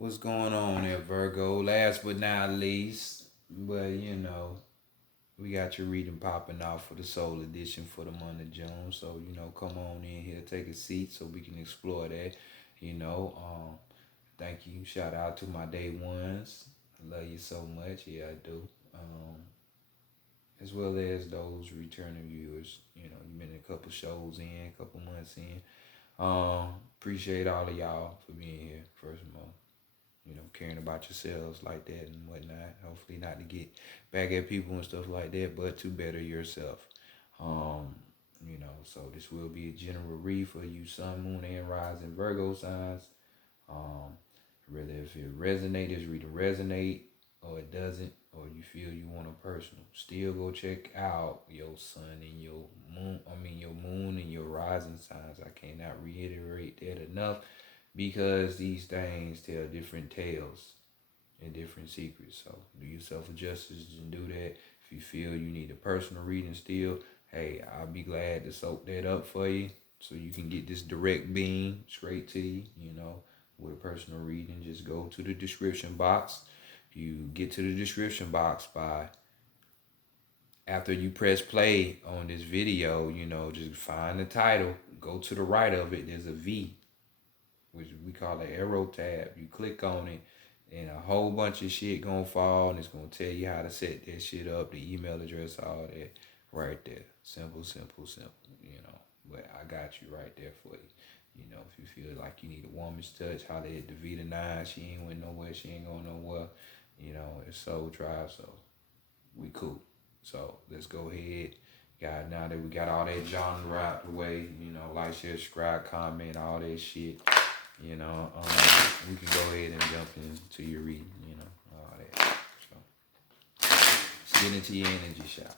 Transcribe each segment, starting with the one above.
What's going on there, Virgo? Last but not least, but we got your reading popping off for the Soul Edition for the month of June. So, come on in here, take a seat so we can explore that. You know, thank you. Shout out to my day ones. I love you so much. Yeah, I do. As well as those returning viewers. You've been a couple shows in, a couple months in. Appreciate all of y'all for being here, first of all. Caring about yourselves like that and whatnot. Hopefully not to get back at people and stuff like that, but to better yourself. So this will be a general read for you Sun, Moon, and Rising Virgo signs. Um, Whether if it resonates, read to resonate, or it doesn't, or you feel you want a personal, still go check out your sun and your moon. Your moon and your rising signs. I cannot reiterate that enough because these things tell different tales and different secrets. So do yourself a justice and do that. If you feel you need a personal reading still, hey, I'll be glad to soak that up for you so you can get this direct beam straight to you, with a personal reading. Just go to the description box. You get to the description box by after you press play on this video, just find the title, go to the right of it, there's a V, which we call an arrow tab. You click on it, and a whole bunch of shit gonna fall, and it's gonna tell you how to set that shit up, the email address, all that, right there. Simple, simple, simple. But I got you right there for you. If you feel like you need a woman's touch, holler at the Vita 9. She ain't went nowhere. She ain't going nowhere. It's Soul Tribe, so we cool. So let's go ahead. Now that we got all that genre out the way, like, share, subscribe, comment, all that shit. We can go ahead and jump into your reading, all that. So let's get into your energy shot.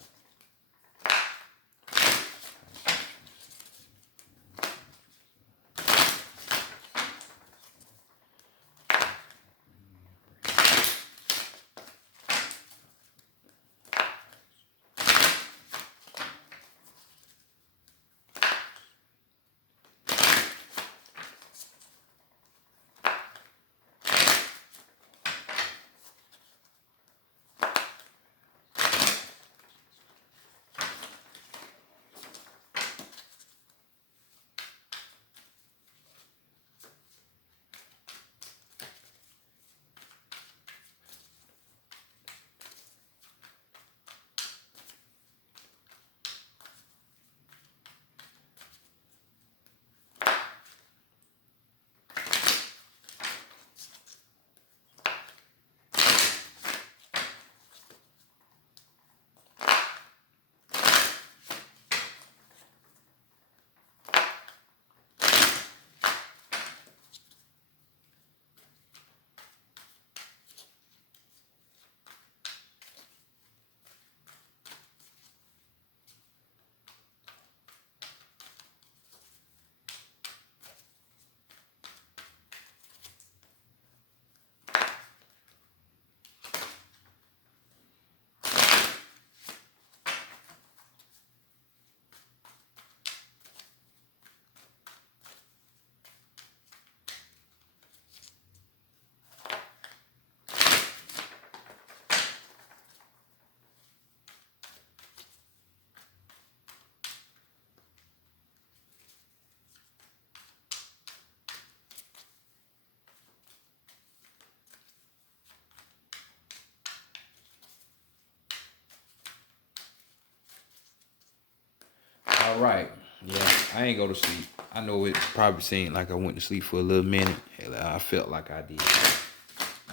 All right. Yeah, I ain't go to sleep. I know it probably seemed like I went to sleep for a little minute. Hell, I felt like I did.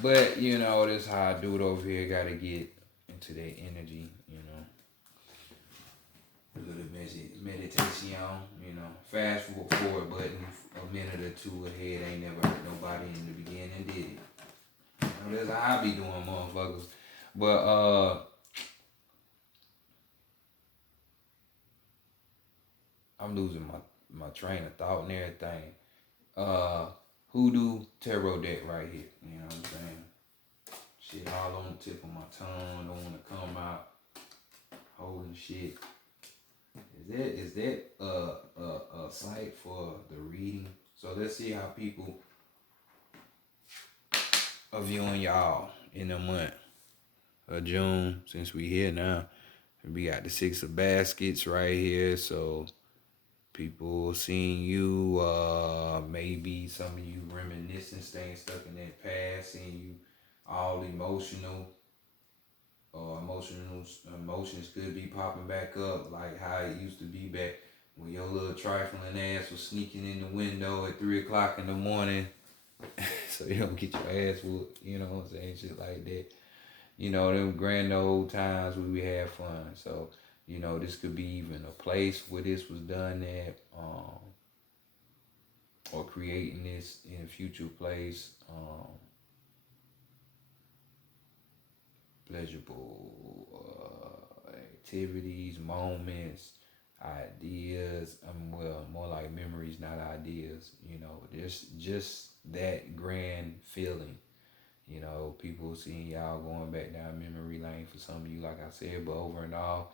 But, this is how I do it over here. Got to get into that energy, A little meditation, Fast forward button a minute or two ahead. Ain't never hurt nobody in the beginning, did it? That's how I be doing, motherfuckers. But, I'm losing my train of thought and everything. Hoodoo tarot deck right here. You know what I'm saying? Shit all on the tip of my tongue. Don't want to come out. Holding shit. Is that a site for the reading? So let's see how people of you and y'all in the month of June. Since we here now, we got the Six of Baskets right here, so people seeing you, maybe some of you reminiscing, staying stuck in that past, seeing you all emotional, or emotions could be popping back up like how it used to be back when your little trifling ass was sneaking in the window at 3 o'clock in the morning, so you don't get your ass whooped. You know what I'm saying? Shit like that. You know, them grand old times where we had fun. So, you know, this could be even a place where this was done at, or creating this in a future place. Pleasurable activities, moments, ideas. Well, more like memories, not ideas. You know, there's just that grand feeling. You know, people seeing y'all going back down memory lane for some of you, like I said, but over and all,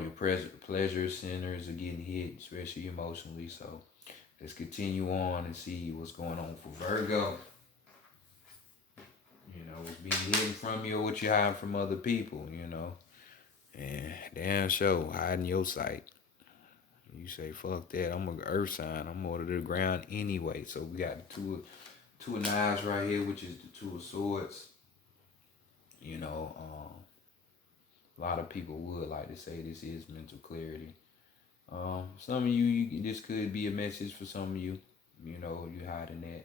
your pleasure centers are getting hit, especially emotionally. So let's continue on and see what's going on for Virgo. You know, what's being hidden from you or what you hiding from other people, you know. And damn sure, hiding your sight. You say, fuck that, I'm an earth sign. I'm more to the ground anyway. So we got two of knives right here, which is the two of swords. You know, a lot of people would like to say this is mental clarity. Some of you, this could be a message for some of you. You know, you hiding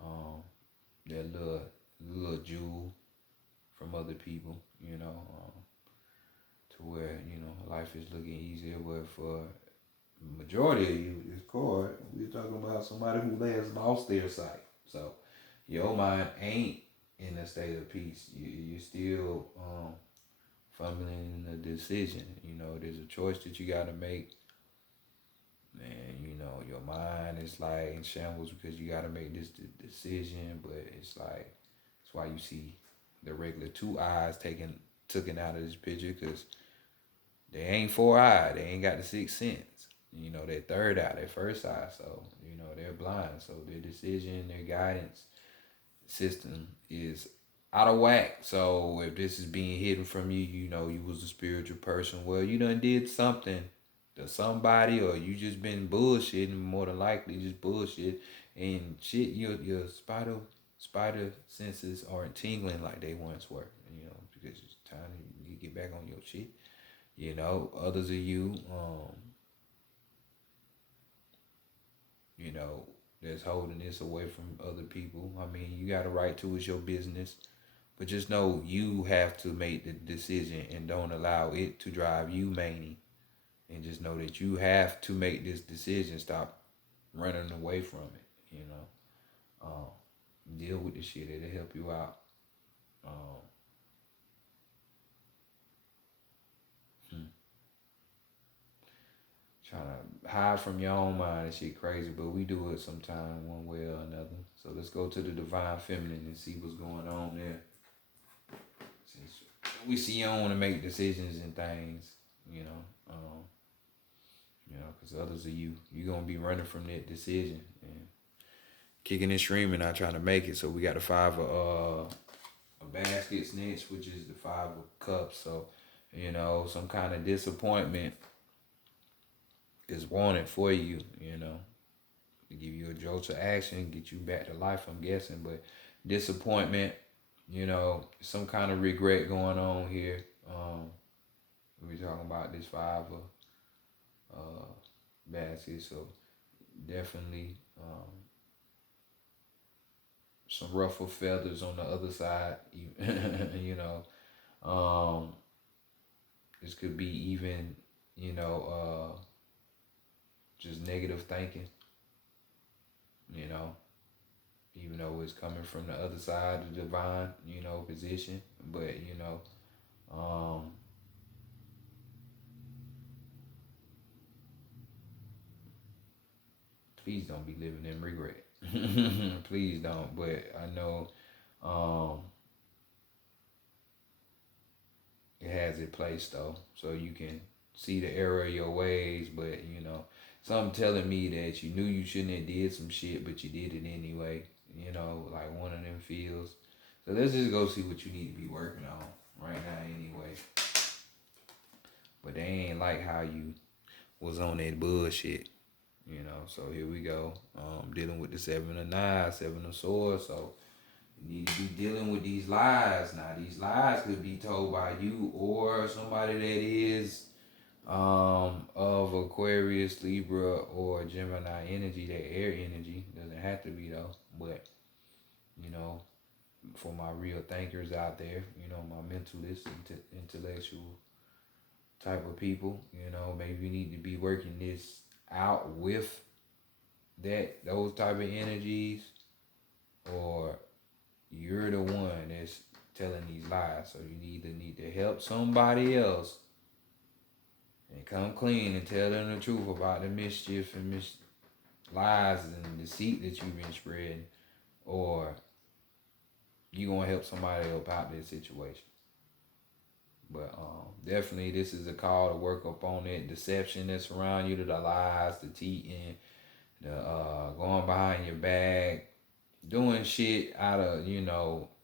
um, that little jewel from other people. You know, to where you know life is looking easier. But for majority of you, this card, we're talking about somebody who has lost their sight. So your mind ain't in a state of peace. You're still fumbling in a decision. You know, there's a choice that you got to make. And you know, your mind is like in shambles because you got to make this decision. But it's like, that's why you see the regular two eyes taken out of this picture, because they ain't four eyed. They ain't got the sixth sense. You know, that third eye, that first eye. So, you know, they're blind. So their decision, their guidance system is out of whack. So if this is being hidden from you, you know, you was a spiritual person. Well, you done did something to somebody, or you just been bullshitting, more than likely just bullshit. And shit, your spider senses aren't tingling like they once were, you know, because it's time to get back on your shit. You know, others of you, you know, that's holding this away from other people. I mean, you got a right to, it's your business. But just know you have to make the decision and don't allow it to drive you mania. And just know that you have to make this decision. Stop running away from it, you know. Deal with the shit. It'll help you out. Um, hmm. Trying to hide from your own mind and shit crazy, but we do it sometime one way or another. So let's go to the divine feminine and see what's going on there. Since we see you don't want to make decisions and things, you know. You know, because others of you gonna be running from that decision and kicking and screaming, not trying to make it. So we got the five of baskets next, which is the five of cups. So, you know, some kind of disappointment is wanted for you, you know, to give you a jolt to action, get you back to life, I'm guessing. But disappointment, you know, some kind of regret going on here. We're talking about this five of baskets, so definitely some ruffled feathers on the other side. You know, this could be even, you know, just negative thinking. You know, even though it's coming from the other side of the divine, you know, position, but you know, please don't be living in regret. Please don't. But I know it has its place though, so you can see the error of your ways. But you know, some telling me that you knew you shouldn't have did some shit, but you did it anyway. like one of them fields. So let's just go see what you need to be working on right now anyway. But they ain't like how you was on that bullshit. So here we go. Dealing with the 7 of Knives, 7 of Swords. So you need to be dealing with these lies. Now these lies could be told by you or somebody that is of Aquarius, Libra, or Gemini energy, that air energy. Doesn't have to be though. But for my real thinkers out there, my mentalist, intellectual type of people, maybe you need to be working this out with those type of energies, or you're the one that's telling these lies. So you need to help somebody else and come clean and tell them the truth about the mischief and lies and deceit that you've been spreading, or you gonna help somebody else out this situation. But definitely this is a call to work up on that deception that's around you, the lies, the cheating, the going behind your back, doing shit out of,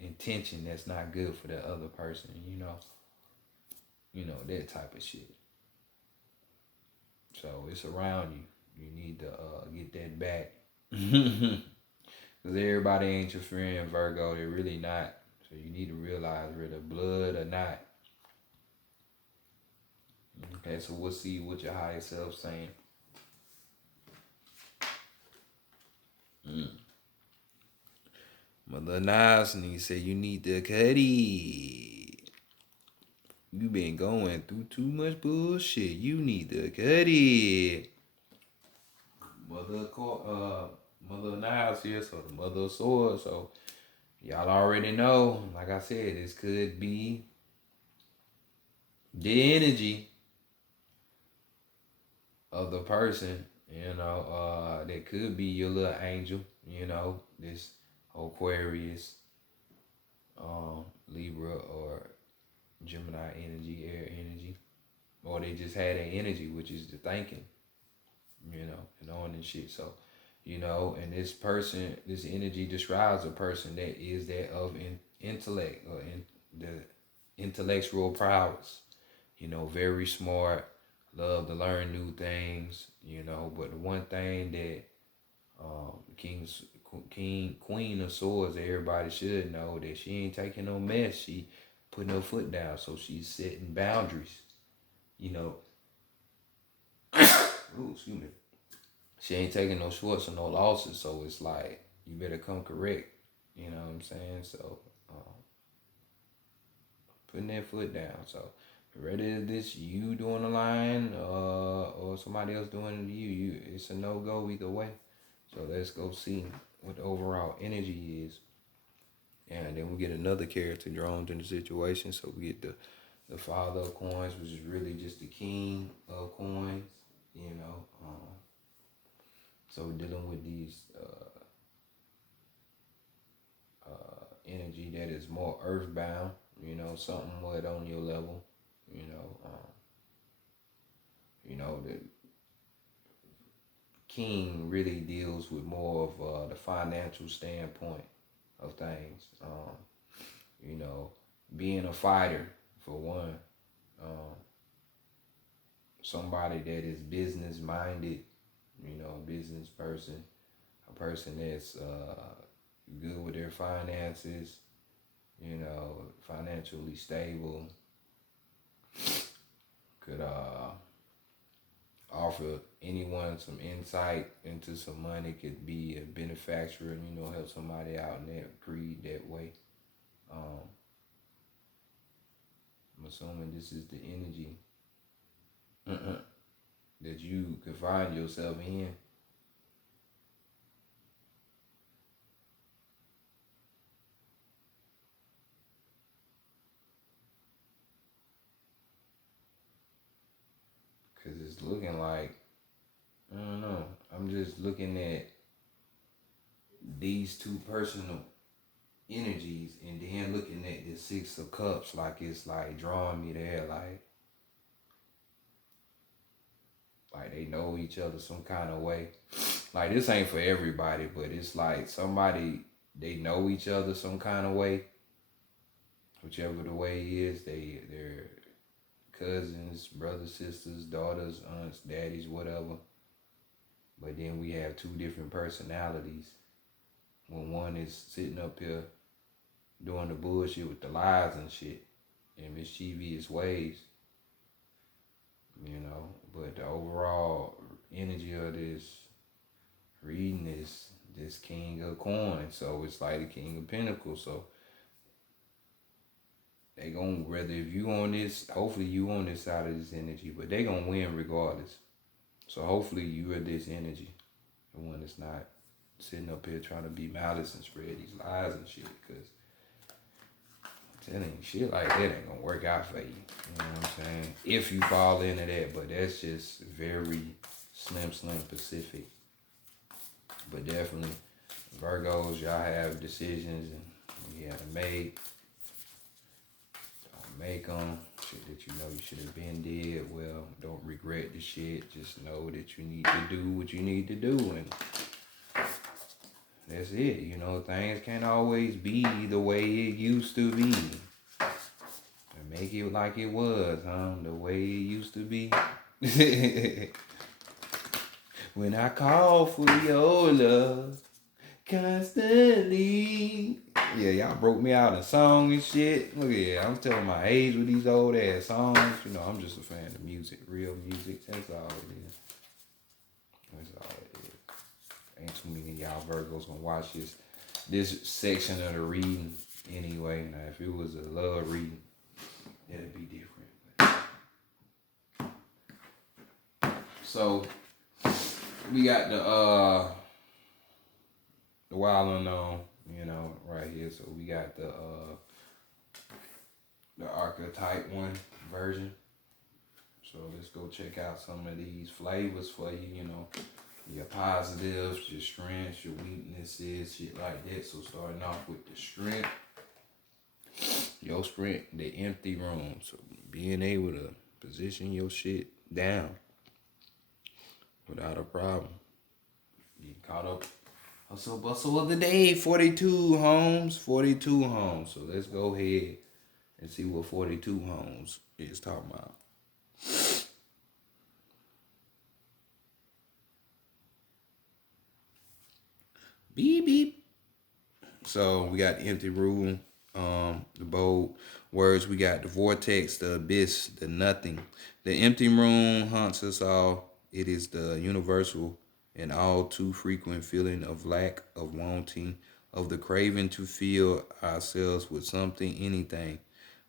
intention that's not good for the other person, that type of shit. So it's around you. You need to get that back. Because everybody ain't your friend, Virgo. They're really not. So you need to realize whether blood or not. Okay, so we'll see what your higher self saying. Mother Nasni said you need to cut it. You been going through too much bullshit. You need to cut it. Mother Niles here, so the Mother of Swords. So y'all already know. Like I said, this could be the energy of the person. That could be your little angel. This Aquarius, Libra, or Gemini energy, air energy, or they just had that energy, which is the thinking, and on and shit. So, and this person, this energy describes a person that is that of intellect or in the intellectual prowess. Very smart, love to learn new things. But the one thing that Queen of Swords, everybody should know that she ain't taking no mess. She putting her foot down, so she's setting boundaries. Ooh, excuse me. She ain't taking no shorts or no losses, so it's like you better come correct. You know what I'm saying? So putting that foot down. So whether this you doing the line or somebody else doing it to you, it's a no go either way. So let's go see what the overall energy is. And then we get another character drawn to the situation. So we get the Father of Coins, which is really just the King of Coins, So we're dealing with these energy that is more earthbound, something what on your level, the King really deals with more of the financial standpoint of things. Being a fighter for one, somebody that is business minded, a business person, a person that's good with their finances, financially stable, could offer anyone some insight into some money, could be a benefactor, help somebody out in that creed that way. I'm assuming this is the energy that you could find yourself in. Because it's looking like, I don't know, I'm just looking at these two personal energies and then looking at the Six of Cups, like it's like drawing me there, like they know each other some kind of way. Like this ain't for everybody, but it's like somebody they know each other some kind of way, whichever the way is. They're cousins, brothers, sisters, daughters, aunts, daddies, whatever. But then we have two different personalities. When one is sitting up here doing the bullshit with the lies and shit and mischievous ways, But the overall energy of this reading is this King of Coins, so it's like the King of Pentacles. So they gonna, whether if you on this, hopefully you on this side of this energy, but they gonna win regardless. So hopefully you are this energy, the one that's not sitting up here trying to be malice and spread these lies and shit, because telling you, shit like that ain't gonna work out for you. You know what I'm saying? If you fall into that, but that's just very slim Pacific. But definitely, Virgos, y'all have decisions and you gotta make. Don't make them. Shit that you know you should have been did. Well, don't regret the shit. Just know that you need to do what you need to do, and that's it. Things can't always be the way it used to be. And make it like it was, the way it used to be. When I call for your love constantly. Yeah, y'all broke me out in song and shit. Look at that. I'm telling my age with these old ass songs. I'm just a fan of music, real music. That's all it is. That's all it is. Ain't too many of y'all Virgos gonna watch this section of the reading anyway. Now, if it was a love reading, it'd be different. So we got the wild unknown, right here. So we got the archetype 1 version. So let's go check out some of these flavors for you, your positives, your strengths, your weaknesses, shit like that. So starting off with the strength. Your strength, the empty room. So being able to position your shit down without a problem. Getting caught up. Hustle bustle of the day. 42 homes. 42 homes. So let's go ahead and see what 42 homes is talking about. Beep beep. So we got the empty room, the bold words. We got the vortex, the abyss, the nothing. The empty room haunts us all. It is the universal and all too frequent feeling of lack, of wanting, of the craving to fill ourselves with something, anything.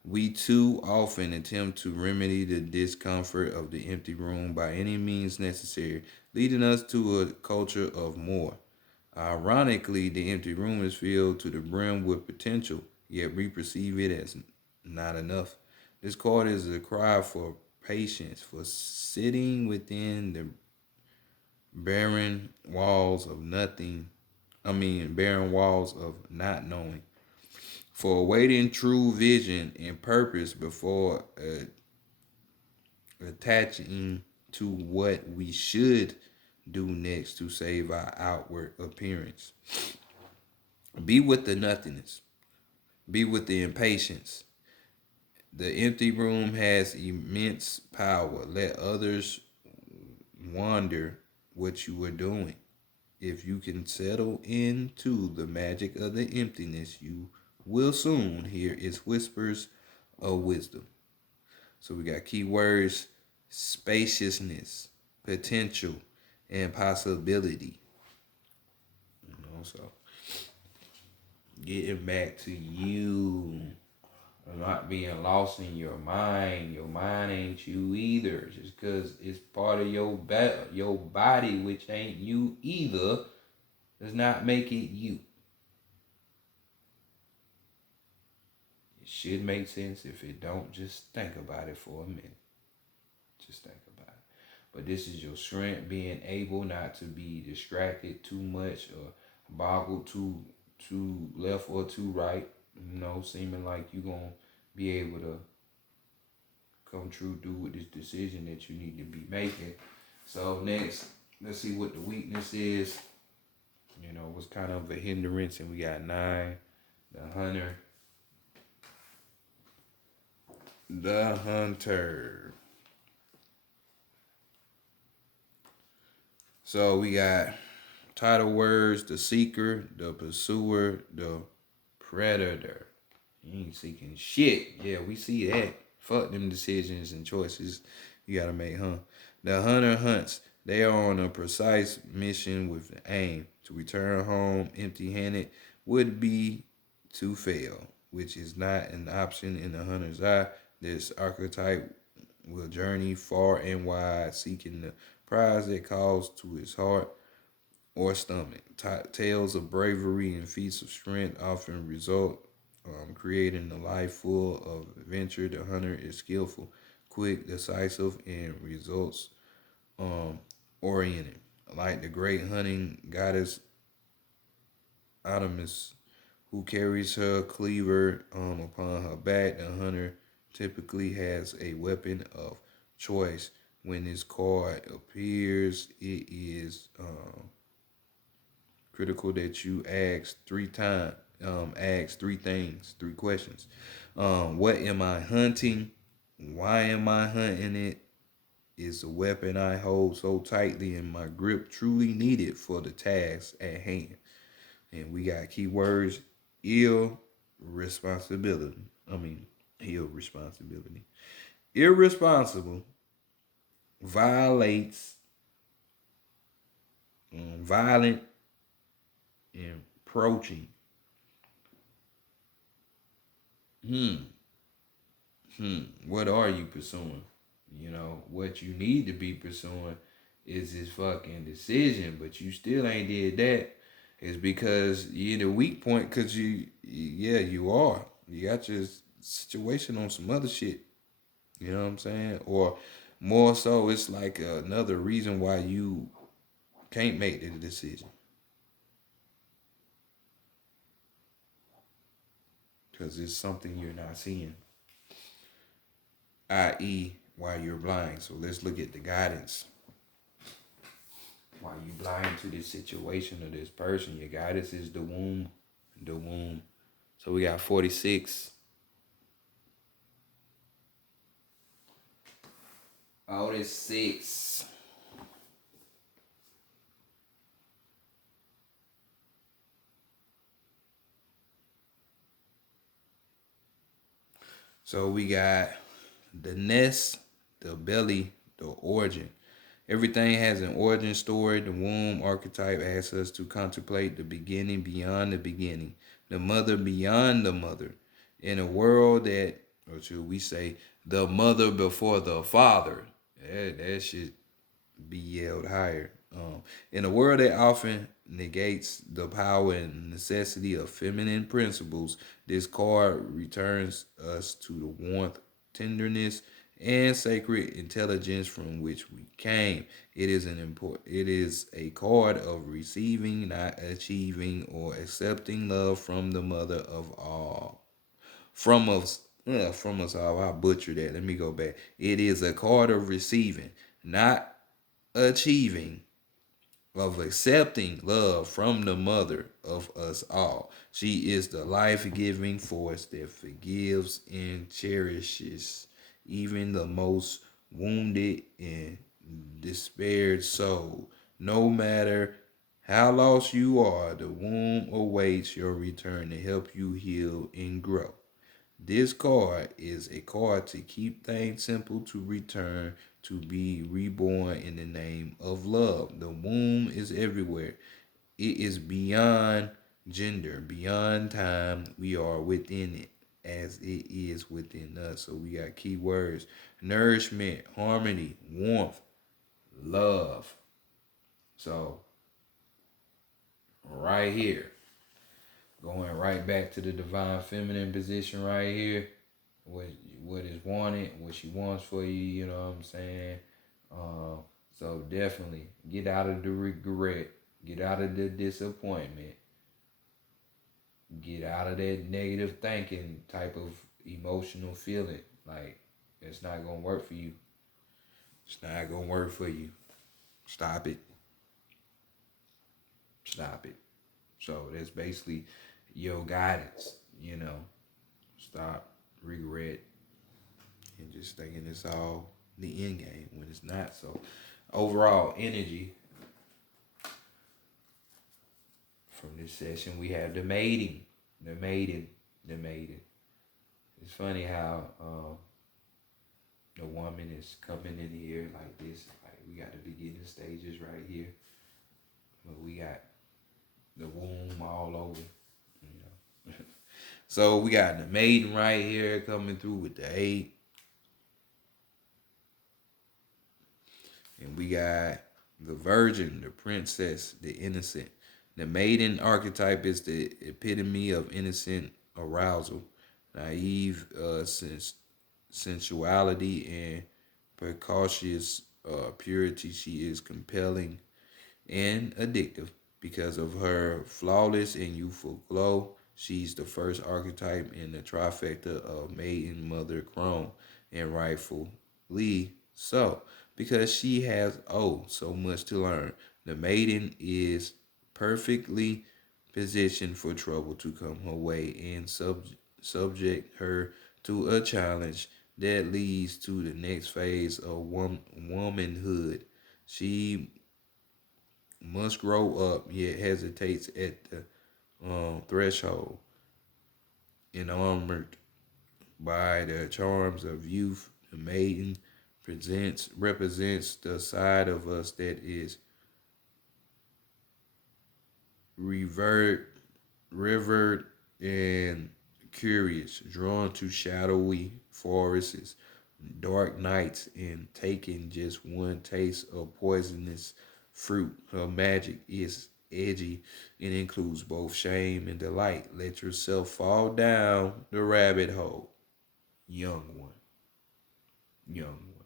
We too often attempt to remedy the discomfort of the empty room by any means necessary, leading us to a culture of more. Ironically, the empty room is filled to the brim with potential, yet we perceive it as not enough. This card is a cry for patience, for sitting within the barren walls of barren walls of not knowing, for awaiting true vision and purpose before attaching to what we should do next to save our outward appearance. Be with the nothingness. Be with the impatience. The empty room has immense power. Let others wonder what you are doing. If you can settle into the magic of the emptiness, you will soon hear its whispers of wisdom. So we got keywords: spaciousness, potential, and possibility. So getting back to you, not being lost in your mind. Your mind ain't you either. Just because it's part of your body, which ain't you either, does not make it you. It should make sense. If it don't, just think about it for a minute. Just think about it. But this is your strength, being able not to be distracted too much or boggled too left or too right. Seeming like you're going to be able to come true through with this decision that you need to be making. So next, let's see what the weakness is. You know, was kind of a hindrance, and we got 9, the hunter, the hunter. So we got title words: the seeker, the pursuer, the predator. You ain't seeking shit. Yeah, we see that. Fuck them decisions and choices you gotta make, huh? The hunter hunts. They are on a precise mission with the aim to return home empty-handed would be to fail, which is not an option in the hunter's eye. This archetype will journey far and wide, seeking the prize that calls to his heart or stomach. Tales of bravery and feats of strength often result, creating a life full of adventure. The hunter is skillful, quick, decisive, and results um, oriented. Like the great hunting goddess Artemis, who carries her cleaver upon her back, the hunter typically has a weapon of choice. When this card appears, it is critical that you ask 3 times, ask 3 things, 3 questions. What am I hunting? Why am I hunting it? Is the weapon I hold so tightly in my grip truly needed for the task at hand? And we got keywords: ill responsibility. I mean, ill responsibility. Irresponsible, violates, violent, and approaching. Hmm. What are you pursuing? You know, what you need to be pursuing is this fucking decision, but you still ain't did that. It's because you're in a weak point because yeah, you are. You got your situation on some other shit. You know what I'm saying? Or more so, it's like another reason why you can't make the decision because it's something you're not seeing, i.e., why you're blind. So let's look at the guidance. Why you blind to this situation or this person? Your guidance is the womb. The womb. So we got 46. Oh, this 6. So we got the nest, the belly, the origin. Everything has an origin story. The womb archetype asks us to contemplate the beginning beyond the beginning, the mother beyond the mother. In a world that, or should we say, the mother before the father. That should be yelled higher. In a world that often negates the power and necessity of feminine principles, this card returns us to the warmth, tenderness, and sacred intelligence from which we came. It is a card of receiving, not achieving or accepting love from the mother of all. From us all. I butchered that. Let me go back. It is a card of receiving, not achieving, of accepting love from the mother of us all. She is the life giving force that forgives and cherishes even the most wounded and despaired soul. No matter how lost you are, the womb awaits your return to help you heal and grow. This card is a card to keep things simple, to return, to be reborn in the name of love. The womb is everywhere. It is beyond gender, beyond time. We are within it as it is within us. So we got keywords: nourishment, harmony, warmth, love. So right here, going right back to the divine feminine position right here. what what is wanted, what she wants for you, you know what I'm saying? Uh, so definitely get out of the regret, get out of the disappointment, get out of that negative thinking type of emotional feeling. Like it's not gonna work for you. It's not gonna work for you. Stop it. Stop it. So that's basically your guidance, Stop regret and just thinking it's all the end game when it's not. So overall energy from this session, we have the mating, the maiden, the maiden. It's funny how the woman is coming in here like this. Like we got the beginning stages right here, but we got the womb all over. So we got the maiden right here coming through with the 8. And we got the virgin, the princess, the innocent. The maiden archetype is the epitome of innocent arousal, naive sensuality, and precocious purity. She is compelling and addictive because of her flawless and youthful glow. She's the first archetype in the trifecta of maiden, mother, crone, and rightfully so because she has so much to learn. The maiden is perfectly positioned for trouble to come her way and subject her to a challenge that leads to the next phase of womanhood. She must grow up, yet hesitates at the threshold, enamored by the charms of youth. The maiden represents the side of us that is revered and curious, drawn to shadowy forests, dark nights, and taking just one taste of poisonous fruit. Her magic is edgy and includes both shame and delight. Let yourself fall down the rabbit hole. Young one. Young one.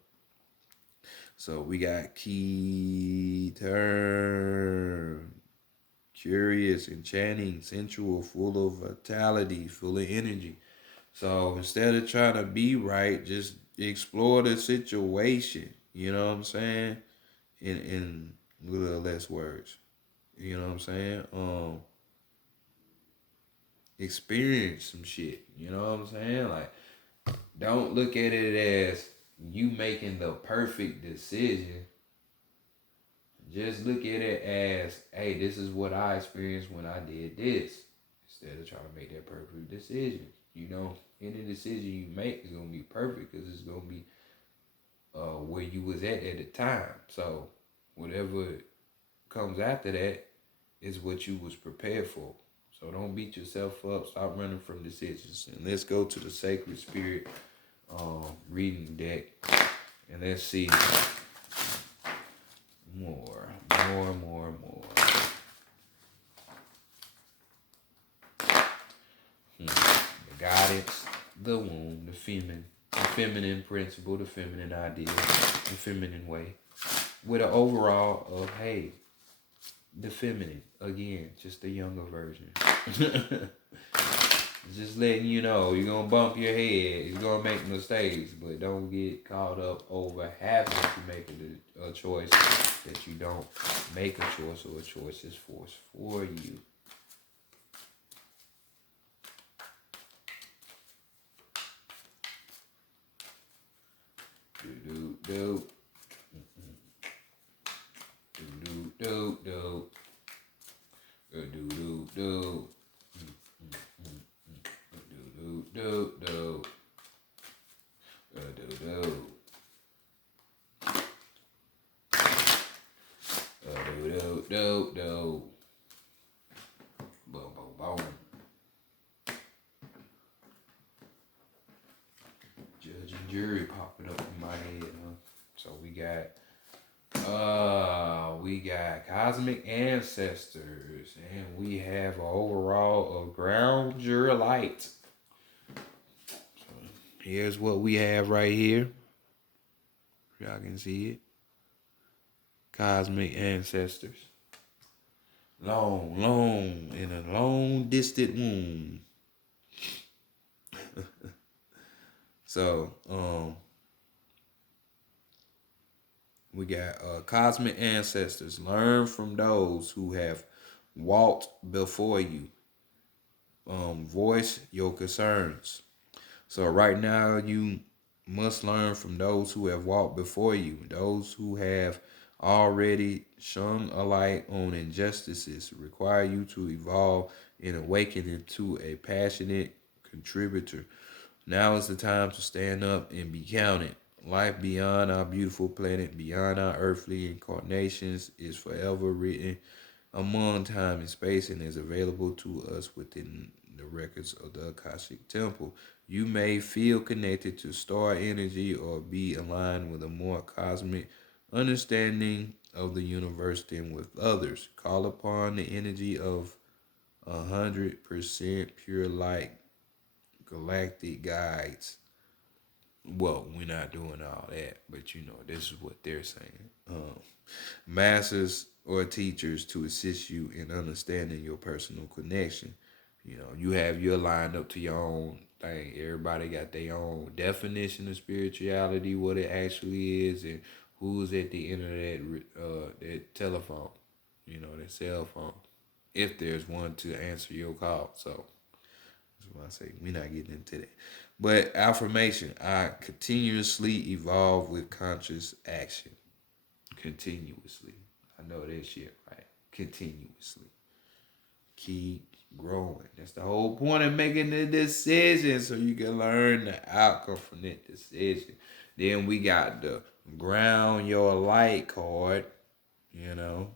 So we got key term. Curious, enchanting, sensual, full of vitality, full of energy. So instead of trying to be right, just explore the situation. You know what I'm saying? In little less words. You know what I'm saying? Experience some shit. You know what I'm saying? Like, don't look at it as you making the perfect decision. Just look at it as, hey, this is what I experienced when I did this. Instead of trying to make that perfect decision. Any decision you make is going to be perfect because it's going to be where you was at the time. So whatever comes after that is what you was prepared for. So don't beat yourself up. Stop running from decisions. And let's go to the Sacred Spirit reading deck. And let's see more. The guidance, the womb, the feminine principle, the feminine idea, the feminine way. With an overall of, hey, the feminine, again, just the younger version. Just letting you know, you're going to bump your head, you're going to make mistakes, but don't get caught up over having to make a choice that you don't make a choice, or a choice is forced for you. Do. Judge and jury popping up in my head, huh? So we got cosmic ancestors, and we have an overall of ground your light. So here's what we have right here. Y'all can see it. Cosmic ancestors. Long, in a long distant womb. So, we got cosmic ancestors. Learn from those who have walked before you. Voice your concerns. So right now you must learn from those who have walked before you, those who have already shone a light on injustices, require you to evolve and awaken into a passionate contributor. Now is the time to stand up and be counted. Life beyond our beautiful planet, beyond our earthly incarnations, is forever written among time and space and is available to us within the records of the Akashic Temple. You may feel connected to star energy or be aligned with a more cosmic understanding of the universe than with others. Call upon the energy of 100% pure light galactic guides. Well, we're not doing all that, but this is what they're saying. Masters or teachers to assist you in understanding your personal connection. You have your lined up to your own thing. Everybody got their own definition of spirituality, what it actually is, and who's at the end of that telephone, that cell phone. If there's one to answer your call, so that's why I say we're not getting into that. But affirmation: I continuously evolve with conscious action. Continuously. I know that shit, right? Continuously. Keep growing. That's the whole point of making the decision, so you can learn the outcome from that decision. Then we got the ground your light card, you know.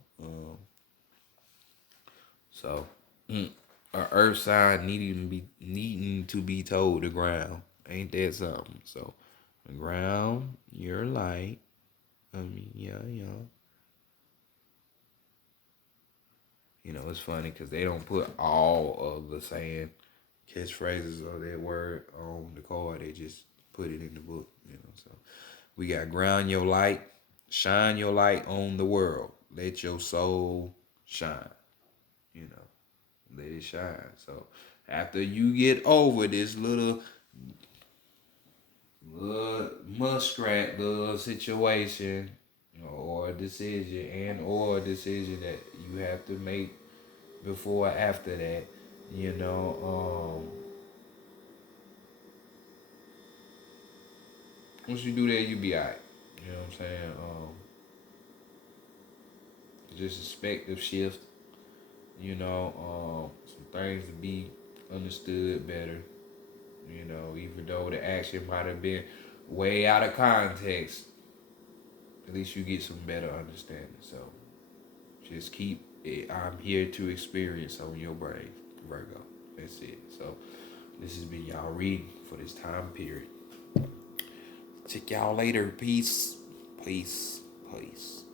So a earth sign needing to be told to ground. Ain't that something? So ground your light. Yeah. It's funny because they don't put all of the saying catchphrases or that word on the card. They just put it in the book. So we got ground your light, shine your light on the world. Let your soul shine. You know, let it shine. So after you get over this little muskrat little situation or decision that you have to make before or after that, you know, once you do that, you be alright. You know what I'm saying? Just perspective shift. Some things to be understood better. Even though the action might have been way out of context, at least you get some better understanding. So just keep it. I'm here to experience on your brain, Virgo. That's it. So this has been y'all reading for this time period. Check y'all later. Peace. Peace. Peace.